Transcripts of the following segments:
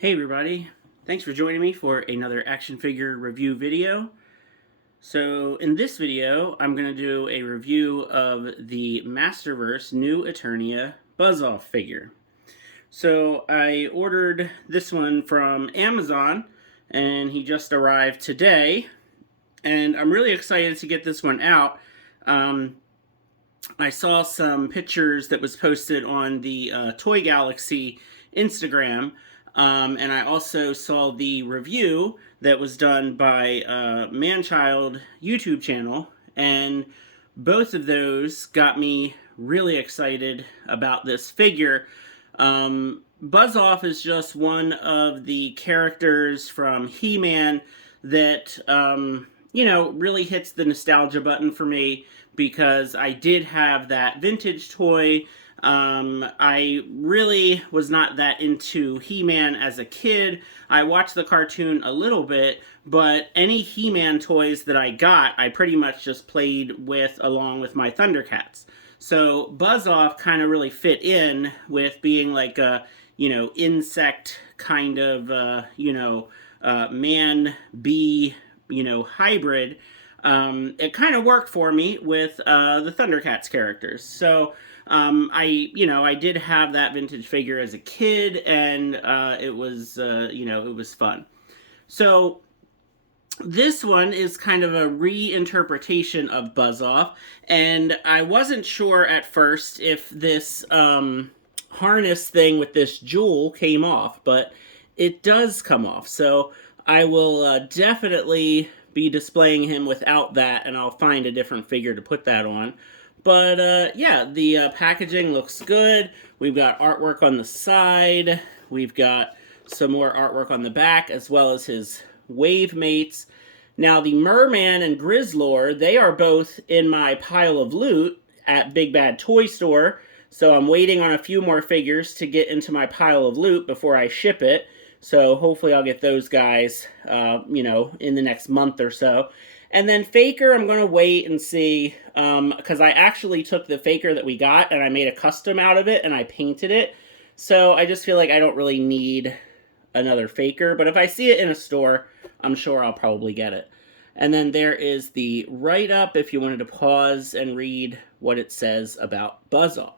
Hey everybody, thanks for joining me for another action figure review video. So in this video, I'm going to do a review of the Masterverse new Eternia Buzz-Off figure. So I ordered this one from Amazon and he just arrived today, and I'm really excited to get this one out. I saw some pictures that was posted on the Toy Galaxy Instagram, and I also saw the review that was done by Manchild YouTube channel, and both of those got me really excited about this figure. Buzz Off is just one of the characters from He-Man that really hits the nostalgia button for me, because I did have that vintage toy. I really was not that into He-Man as a kid. I watched the cartoon a little bit, but any He-Man toys that I got, I pretty much just played with along with my Thundercats. So Buzz-Off kind of really fit in with being like a, insect kind of, man-bee, hybrid. It kind of worked for me with the Thundercats characters. So I did have that vintage figure as a kid, and it was fun. So this one is kind of a reinterpretation of Buzz Off, and I wasn't sure at first if this harness thing with this jewel came off, but it does come off. So I will definitely be displaying him without that, and I'll find a different figure to put that on. But yeah, the packaging looks good. We've got artwork on the side. We've got some more artwork on the back, as well as his wave mates. Now, the Merman and Grizzlor, they are both in my pile of loot at Big Bad Toy Store. So I'm waiting on a few more figures to get into my pile of loot before I ship it. So hopefully I'll get those guys, in the next month or so. And then Faker, I'm going to wait and see, because I actually took the Faker that we got and I made a custom out of it and I painted it. So I just feel like I don't really need another Faker. But if I see it in a store, I'm sure I'll probably get it. And then there is the write-up if you wanted to pause and read what it says about Buzz Off.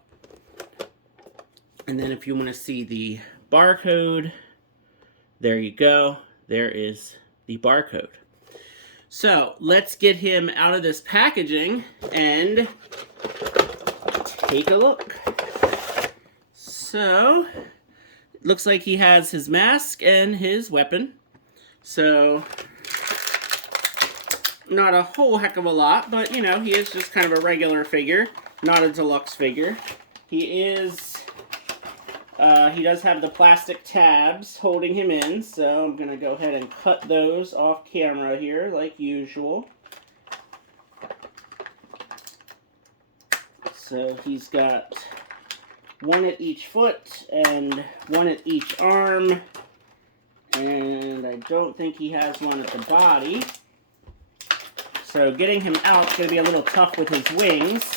And then if you want to see the barcode, there you go. There is the barcode. So let's get him out of this packaging and take a look. So it looks like he has his mask and his weapon. So not a whole heck of a lot, but he is just kind of a regular figure, not a deluxe figure. He does have the plastic tabs holding him in, so I'm going to go ahead and cut those off camera here, like usual. So he's got one at each foot and one at each arm, and I don't think he has one at the body. So getting him out is going to be a little tough with his wings.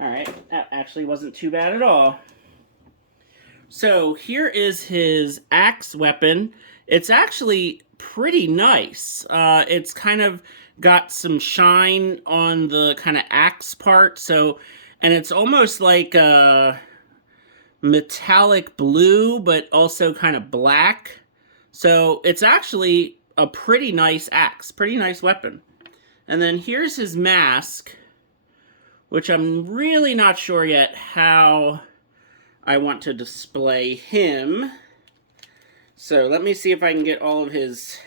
Alright, that actually wasn't too bad at all. So here is his axe weapon. It's actually pretty nice. It's kind of got some shine on the kind of axe part. And it's almost like a metallic blue, but also kind of black. So it's actually a pretty nice axe, pretty nice weapon. And then here's his mask, which I'm really not sure yet how I want to display him. So let me see if I can get all of his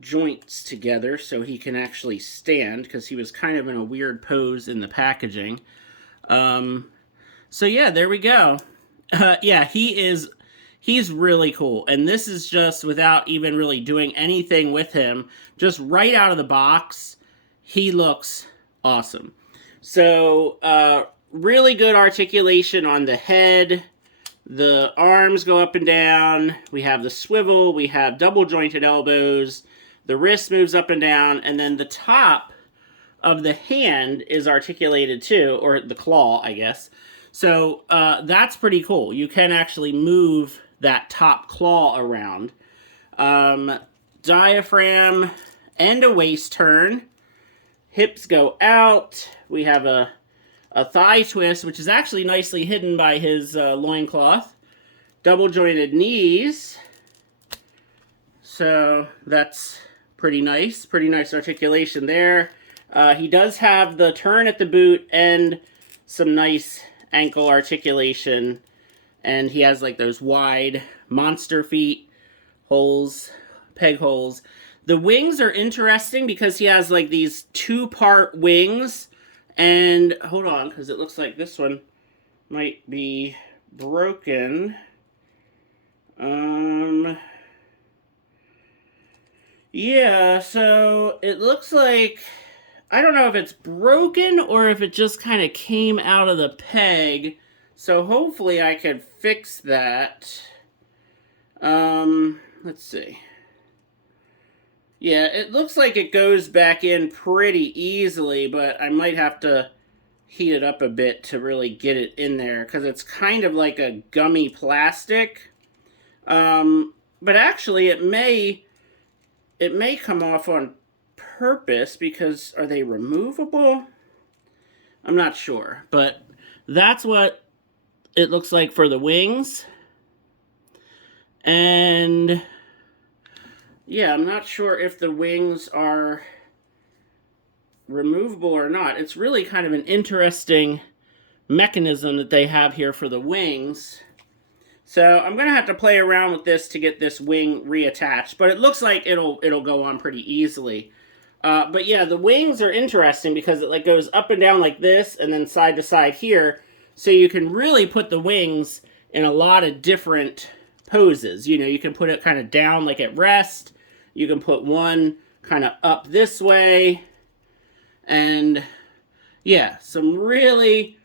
joints together so he can actually stand, because he was kind of in a weird pose in the packaging. So yeah, there we go. Yeah, he's really cool. And this is just without even really doing anything with him. Just right out of the box, he looks awesome. So, really good articulation on the head. The arms go up and down. We have the swivel. We have double jointed elbows. The wrist moves up and down. And then the top of the hand is articulated too, or the claw, I guess. So that's pretty cool. You can actually move that top claw around. Diaphragm and a waist turn. Hips go out. We have a thigh twist, which is actually nicely hidden by his loincloth. Double jointed knees. So that's pretty nice articulation there. He does have the turn at the boot and some nice ankle articulation. And he has like those wide monster feet, holes, peg holes. The wings are interesting because he has like these two-part wings. And hold on, because it looks like this one might be broken. Yeah, so it looks like, I don't know if it's broken or if it just kind of came out of the peg. So hopefully I could fix that. Let's see. Yeah, it looks like it goes back in pretty easily, but I might have to heat it up a bit to really get it in there, because it's kind of like a gummy plastic. But actually it may come off on purpose, because are they removable? I'm not sure, but that's what it looks like for the wings. And yeah, I'm not sure if the wings are removable or not. It's really kind of an interesting mechanism that they have here for the wings. So I'm going to have to play around with this to get this wing reattached, but it looks like it'll go on pretty easily. But yeah, the wings are interesting because it like goes up and down like this and then side to side here. So you can really put the wings in a lot of different poses. You know, you can put it kind of down like at rest. You can put one kind of up this way. And yeah, some really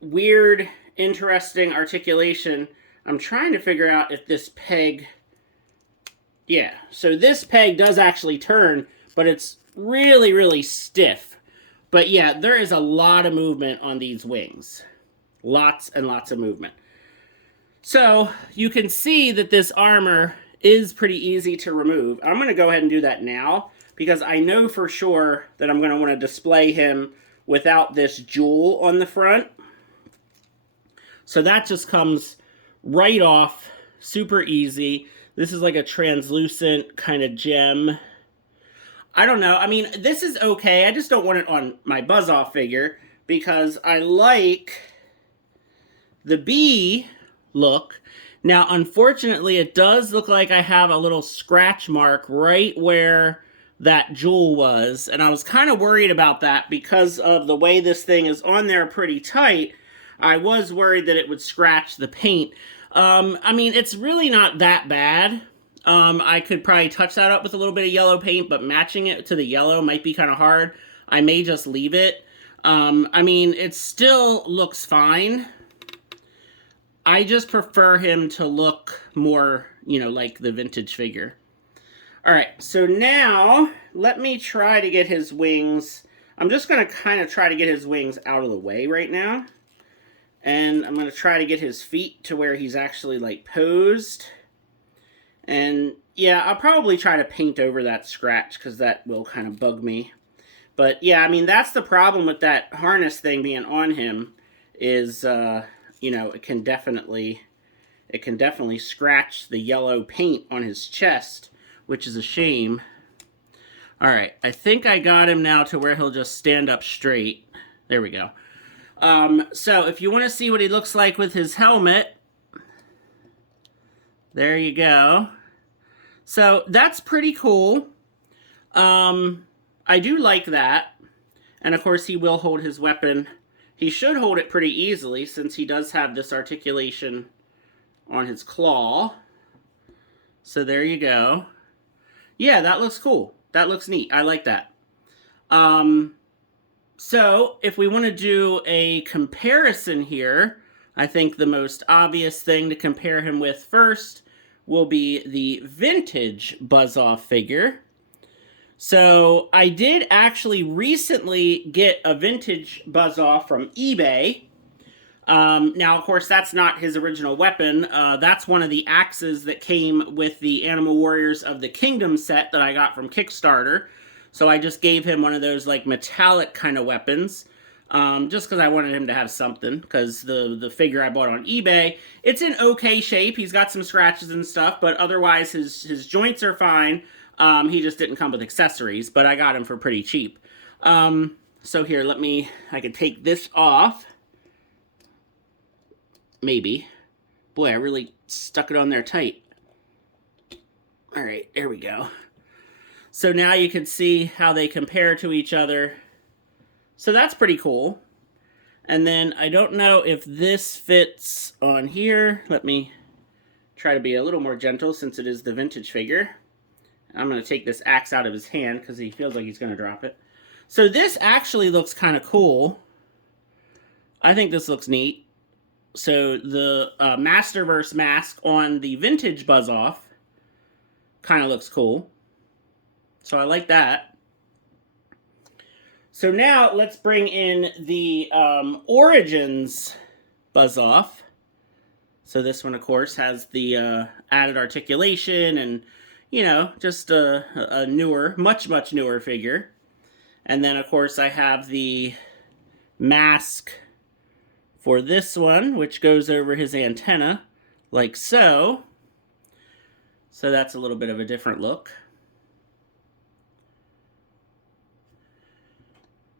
weird, interesting articulation. I'm trying to figure out if this peg... Yeah, so this peg does actually turn, but it's really, really stiff. But yeah, there is a lot of movement on these wings. Lots and lots of movement. So you can see that this armor is pretty easy to remove. I'm going to go ahead and do that now, because I know for sure that I'm going to want to display him without this jewel on the front. So that just comes right off, super easy. This is like a translucent kind of gem. I don't know. I mean, this is okay. I just don't want it on my Buzz-Off figure because I like the bee look. Now, unfortunately, it does look like I have a little scratch mark right where that jewel was. And I was kind of worried about that because of the way this thing is on there pretty tight. I was worried that it would scratch the paint. I mean, it's really not that bad. I could probably touch that up with a little bit of yellow paint, but matching it to the yellow might be kind of hard. I may just leave it. I mean, it still looks fine. I just prefer him to look more, you know, like the vintage figure. All right, so now let me try to get his wings. I'm just going to kind of try to get his wings out of the way right now. And I'm going to try to get his feet to where he's actually like posed. And yeah, I'll probably try to paint over that scratch because that will kind of bug me. But yeah, I mean, that's the problem with that harness thing being on him is, you know, it can definitely scratch the yellow paint on his chest, which is a shame. All right, I think I got him now to where he'll just stand up straight. There we go. So if you want to see what he looks like with his helmet, there you go. So that's pretty cool. I do like that. And of course he will hold his weapon. He should hold it pretty easily since he does have this articulation on his claw. So there you go. Yeah, that looks cool. That looks neat. I like that. So if we want to do a comparison here, I think the most obvious thing to compare him with first will be the vintage Buzz-Off figure. So I did actually recently get a vintage Buzz-Off from eBay. Now, of course, that's not his original weapon. That's one of the axes that came with the Animal Warriors of the Kingdom set that I got from Kickstarter. So I just gave him one of those like metallic kind of weapons, just because I wanted him to have something. Because the figure I bought on eBay, it's in okay shape. He's got some scratches and stuff, but otherwise his joints are fine. He just didn't come with accessories, but I got him for pretty cheap. So here, I can take this off. Maybe. Boy, I really stuck it on there tight. All right, there we go. So now you can see how they compare to each other. So that's pretty cool. And then I don't know if this fits on here. Let me try to be a little more gentle since it is the vintage figure. I'm going to take this axe out of his hand because he feels like he's going to drop it. So this actually looks kind of cool. I think this looks neat. So the Masterverse mask on the vintage Buzz-Off kind of looks cool. So I like that. So now let's bring in the Origins Buzz-Off. So this one, of course, has the added articulation and, you know, just a newer, much newer figure. And then, of course, I have the mask for this one, which goes over his antenna, like so. So that's a little bit of a different look.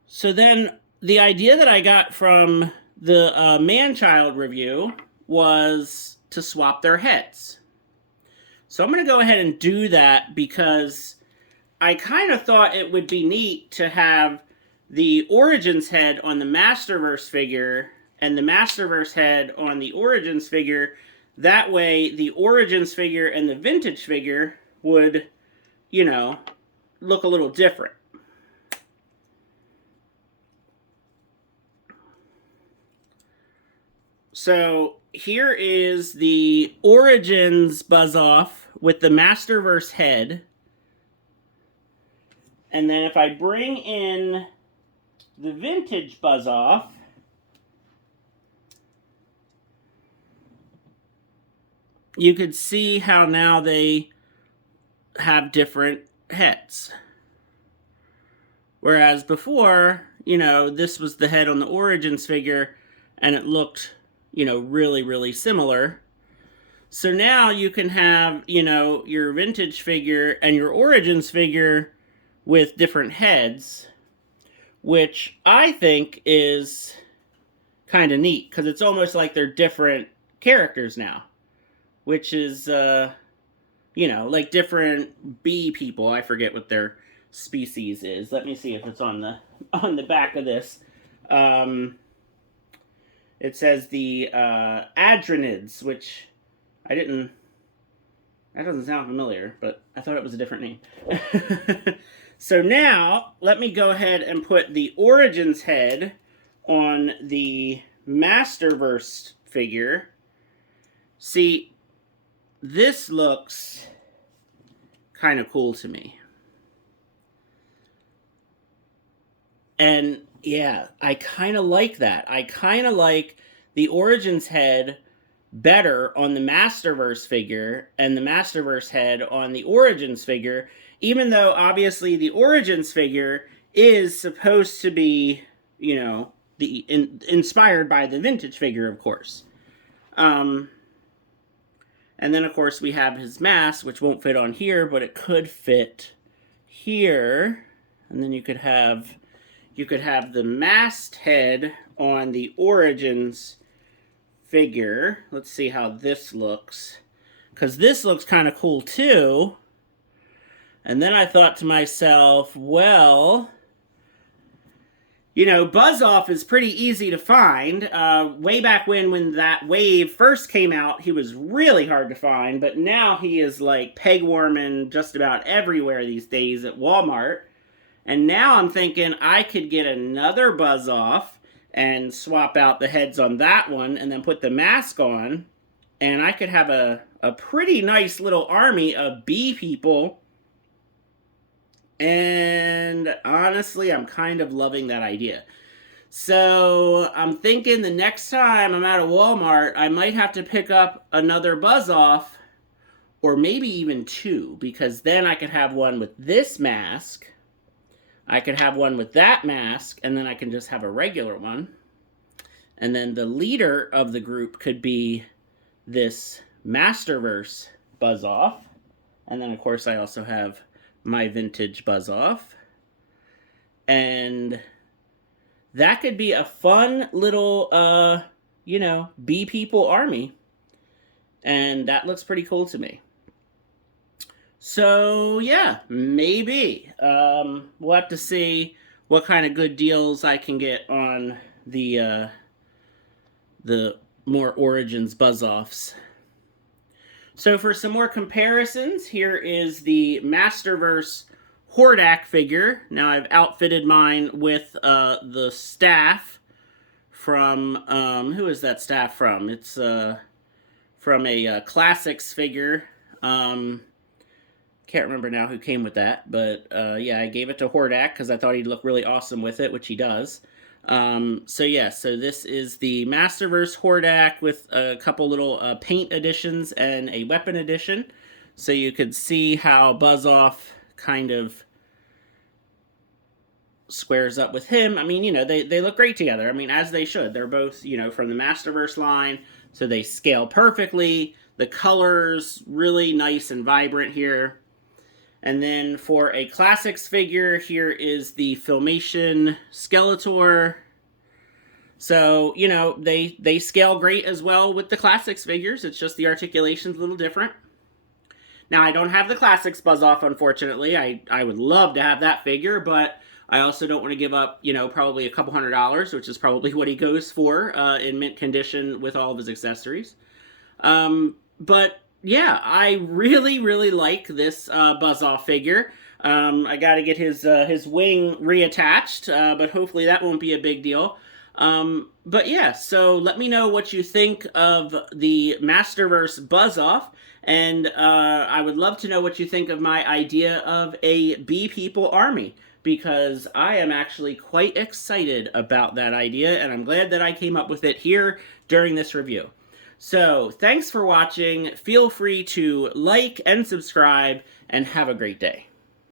So then the idea that I got from the Man-Child review was to swap their heads. So I'm going to go ahead and do that because I kind of thought it would be neat to have the Origins head on the Masterverse figure and the Masterverse head on the Origins figure. That way, the Origins figure and the vintage figure would, you know, look a little different. So here is the Origins Buzz-Off with the Masterverse head. And then if I bring in the vintage Buzz-Off, you could see how now they have different heads. Whereas before, you know, this was the head on the Origins figure, and it looked, you know, really similar. So now you can have, you know, your vintage figure and your Origins figure with different heads, which I think is kind of neat, because it's almost like they're different characters now. Which is, you know, like different bee people. I forget what their species is. Let me see if it's on the back of this. It says the Adrenids, which that doesn't sound familiar, but I thought it was a different name. So now, let me go ahead and put the Origins head on the Masterverse figure. See, this looks kind of cool to me. And yeah, I kind of like that. I kind of like the Origins head better on the Masterverse figure and the Masterverse head on the Origins figure, even though obviously the Origins figure is supposed to be, you know, inspired by the vintage figure, of course. And then, of course, we have his mask, which won't fit on here, but it could fit here. And then you could have the masked head on the Origins figure. Let's see how this looks, because this looks kind of cool too. And then I thought to myself, well, you know, Buzz-Off is pretty easy to find. Way back when that wave first came out, he was really hard to find, but now he is like peg-warming just about everywhere these days at Walmart. And now I'm thinking I could get another Buzz-Off and swap out the heads on that one and then put the mask on, and I could have a pretty nice little army of bee people And honestly, I'm kind of loving that idea. So I'm thinking the next time I'm at a Walmart, I might have to pick up another Buzz Off, or maybe even two, because then I could have one with this mask, I could have one with that mask, and then I can just have a regular one. And then the leader of the group could be this Masterverse Buzz Off. And then, of course, I also have my vintage Buzz Off. And that could be a fun little, bee people army. And that looks pretty cool to me. So, yeah, maybe. We'll have to see what kind of good deals I can get on the more Origins Buzz-Offs. So for some more comparisons, here is the Masterverse Hordak figure. Now I've outfitted mine with the staff from, who is that staff from? It's from a Classics figure. Can't remember now who came with that, but yeah, I gave it to Hordak because I thought he'd look really awesome with it, which he does. So this is the Masterverse Hordak with a couple little paint additions and a weapon addition. So you could see how Buzz-Off kind of squares up with him. I mean, they look great together. I mean, as they should. They're both, from the Masterverse line, so they scale perfectly. The colors really nice and vibrant here. And then for a Classics figure, here is the Filmation Skeletor. So, they scale great as well with the Classics figures. It's just the articulation's a little different. Now, I don't have the Classics Buzz-Off, unfortunately. I would love to have that figure, but I also don't want to give up, probably a couple $100, which is probably what he goes for in mint condition with all of his accessories. But yeah, I really, really like this Buzz-Off figure. I got to get his wing reattached, but hopefully that won't be a big deal. But yeah, so let me know what you think of the Masterverse Buzz-Off, and I would love to know what you think of my idea of a Bee People army, because I am actually quite excited about that idea, and I'm glad that I came up with it here during this review. So, thanks for watching. Feel free to like and subscribe, and have a great day.